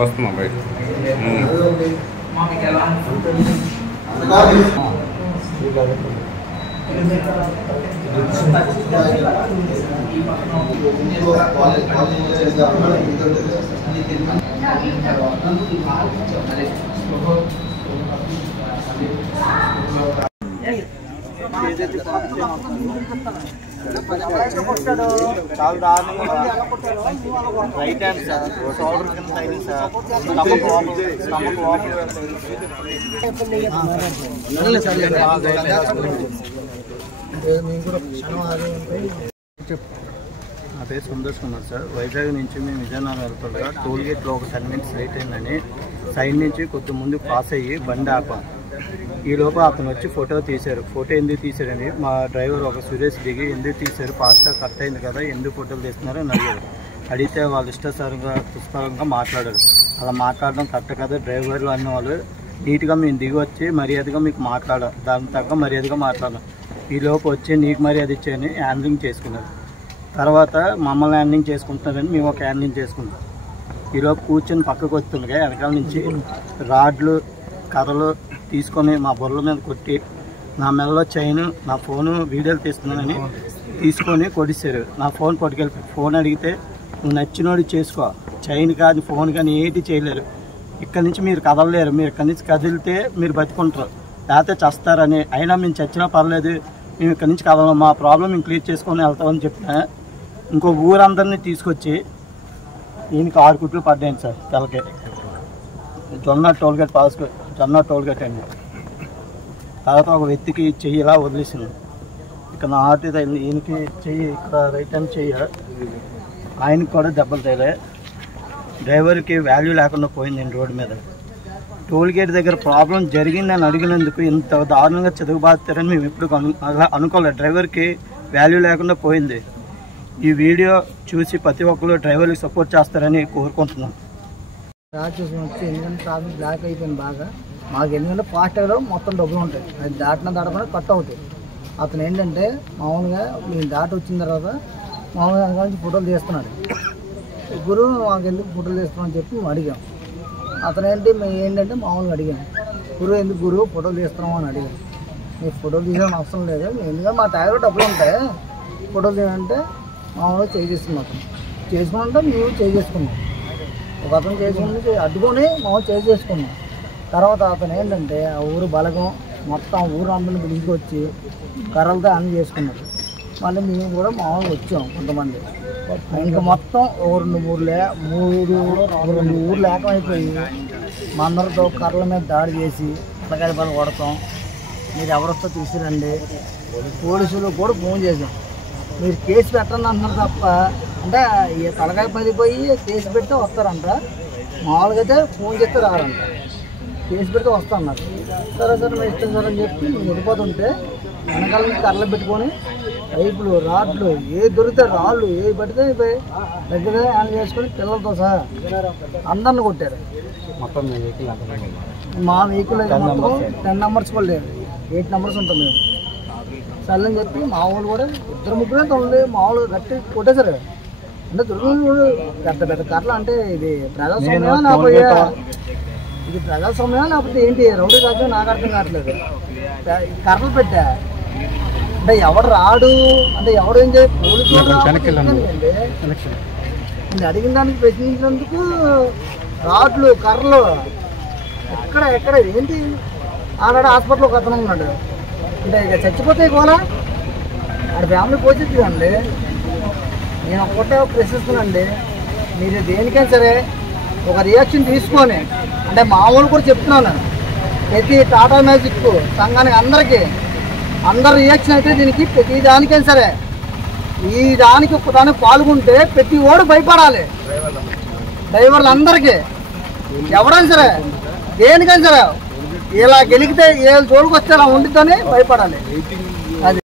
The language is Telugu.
వస్తున్నా బయట చాలా దారుణంగా రైట్ హ్యాండ్ సార్ షోల్డర్ కింద తగిలింది సార్ స్టమక్ నా పేరు సుందర్ కుమార్ సార్. వైజాగ్ నుంచి మేము విజయనగరం వెళ్తుండగా టోల్ గేట్లో ఒక 10 minutes లేట్ అయిందని సైడ్ నుంచి కొద్ది ముందు పాస్ అయ్యి బండి ఆపాం. ఈ లోపు అతను వచ్చి ఫోటో తీశారు. ఫోటో ఎందుకు తీశారని మా డ్రైవర్ ఒక సురేష్ దిగి ఎందుకు తీశారు, ఫాస్ట్గా కట్ అయింది కదా ఎందుకు ఫోటోలు తీస్తున్నారో అని అడిగారు. అడిగితే వాళ్ళు ఇష్టాసారంగా పుష్పరంగా మాట్లాడారు. అలా మాట్లాడడం కరెక్ట్ కదా, డ్రైవర్లు అన్న వాళ్ళు నీట్గా మేము దిగి వచ్చి మర్యాదగా మీకు మాట్లాడాలి, దానికి తగ్గ మర్యాదగా మాట్లాడాలి. ఈ లోపు వచ్చి నీకు మర్యాద ఇచ్చేయని హ్యాండ్లింగ్ చేసుకున్నారు. తర్వాత మమ్మల్ని హ్యాండ్లింగ్ చేసుకుంటున్నారని మేము ఒక హ్యాండ్లింగ్ చేసుకున్నాం. ఈలోపు కూర్చొని పక్కకు వస్తుండగా వెనకాల నుంచి రాడ్లు కర్రలు తీసుకొని మా బుర్రల మీద కొట్టి నా మెడలో చైన్, నా ఫోను వీడియోలు తీస్తున్నానని తీసుకొని కొడిస్తారు. నా ఫోన్ పట్టుకెళ్ళి ఫోన్ అడిగితే నువ్వు నచ్చినోడు చేసుకో, చైన్ కానీ ఫోన్ కానీ ఏంటి చేయలేరు, ఇక్కడి నుంచి మీరు కదలలేరు, మీరు ఇక్కడి నుంచి కదిలితే మీరు బతుకుంటారు లేకపోతే చస్తారని. అయినా మేము చచ్చినా పర్లేదు, మేము ఇక్కడి నుంచి కదలం, మా ప్రాబ్లం మేము క్లియర్ చేసుకొని వెళ్తామని చెప్పిన ఇంకో ఊరందరినీ తీసుకొచ్చి ఈయనకి 6 కుట్లు పడ్డాయండి సార్ తలకి. జొన్న టోల్గేట్ అండి. తర్వాత ఒక వ్యక్తికి చెయ్యి ఇలా వదిలేసింది, ఇక్కడ నా హార్ట్ తగిలింది, ఈయనకి చెయ్యి ఇక్కడ రైట్ హ్యాండ్ చెయ్యి, ఆయనకి కూడా దెబ్బలు తగిలే. డ్రైవర్కి వాల్యూ లేకుండా పోయింది రోడ్డు మీద. టోల్ గేట్ దగ్గర ప్రాబ్లం జరిగిందని అడిగినందుకు ఇంత దారుణంగా చదువుబాతారని మేము ఎప్పుడు అలా అనుకోలేదు. డ్రైవర్కి వాల్యూ లేకుండా పోయింది. ఈ వీడియో చూసి ప్రతి ఒక్కరు డ్రైవర్కి సపోర్ట్ చేస్తారని కోరుకుంటున్నాం. రాజేష్ వచ్చి ఎందుకంటే ట్రాఫిక్ బ్లాక్ అయిపోయింది బాగా. మాకు ఎందుకంటే ఫాస్ట్గా మొత్తం డబ్బులు ఉంటాయి, అది దాటకుండా కట్ అవుతాయి. అతను ఏంటంటే మామూలుగా మేము దాటి వచ్చిన తర్వాత మామూలుగా వెనకాల నుంచి ఫోటోలు తీస్తున్నాడు. గురు మాకు ఎందుకు ఫోటోలు తీస్తున్నామని చెప్పి మేము అడిగాం. అతను మేము ఏంటంటే మామూలుగా అడిగాం, ఎందుకు గురువు ఫోటోలు తీస్తున్నాము అని అడిగాం. మీకు ఫోటోలు తీసాలని అవసరం లేదు, ఎందుకంటే మా టైర్లో డబ్బులు ఉంటాయి, ఫోటోలు తీయాలంటే మామూలుగా చేసుకున్నాం. అతను చేసుకుంటే మేము చేసుకున్నాం. ఒక అతను చేసుకుని అడ్డుకొని మామూలు చేసుకున్నాం. తర్వాత అతను ఏంటంటే ఆ ఊరు బలగం మొత్తం ఊరు అందరిని పిలిచుకొచ్చి కర్రలతో అన్ని చేసుకున్నారు. మళ్ళీ మేము కూడా మామూలుగా వచ్చాం కొంతమంది. ఇంకా మొత్తం 2 ఊర్లు ఏకమైపోయి మా అందరితో కర్రల మీద దాడి చేసి తలకాయ పని కొడతాం, మీరు ఎవరితో తీసుకురండి. పోలీసులు కూడా ఫోన్ చేసాం, మీరు కేసు పెట్టండి అంటున్నారు తప్ప, అంటే తలకాయ పడిపోయి కేసు పెడితే వస్తారంట, మామూలుగా అయితే ఫోన్ చేస్తే రారంట, కేసు పెడితే వస్తా అన్నారు. సరే మేము ఇష్టం సార్ అని చెప్పి వెళ్ళిపోతుంటే వెనకాల నుంచి కర్రలు పెట్టుకొని పైపులు రాడ్లు ఏది దొరికితే రాళ్ళు ఏది పడితే దగ్గర హ్యాండ్ చేసుకొని పిల్లలతో సహా అందరిని కొట్టారు. మొత్తం మా వెహికల్ మొత్తం 10 numbers కూడా లేదు, 8 numbers ఉంటాం మేము. సరే అని చెప్పి మా వాళ్ళు కూడా 2-3 తొమ్మిది మామూలుగా గట్టి కొట్టేశారు. అంటే దొరికి పెద్ద కర్రలు, అంటే ఇది ప్రజాస్వామ్యమా లేకపోతే లేకపోతే ఏంటి రౌడీ కాదు నాకు అర్థం కావట్లేదు. కర్రలు పెట్టా అంటే ఎవడు రాడు, అంటే ఎవడు ఏం చేయాలి, పోలీసులు అడిగిన దానికి ప్రశ్నించినందుకు రాడ్లు కర్రలు ఎక్కడ ఏంటి. ఆనాడు హాస్పిటల్లో ఒక అతను ఉన్నాడు, అంటే ఇక చచ్చిపోతే కోలా ఆడ ఫ్యామిలీ పోషించండి. నేను ఒకటే ప్రశ్నిస్తున్నానండి, మీరు దేనికైనా సరే ఒక రియాక్షన్ తీసుకొని, అంటే మామూలు కూడా చెప్తున్నాను, ప్రతి టాటా మ్యాజిక్ సంఘానికి అందరు రియాక్షన్ అయితే దీనికి ప్రతి దానికైనా సరే ఈ దానికి పాల్గొంటే ప్రతి ఓడు భయపడాలి. డ్రైవర్లు అందరికీ ఎవరైనా సరే దేనికైనా సరే ఇలా గెలిగితే ఏ జోలికి వస్తే అలా ఉండిద్దని భయపడాలి. అది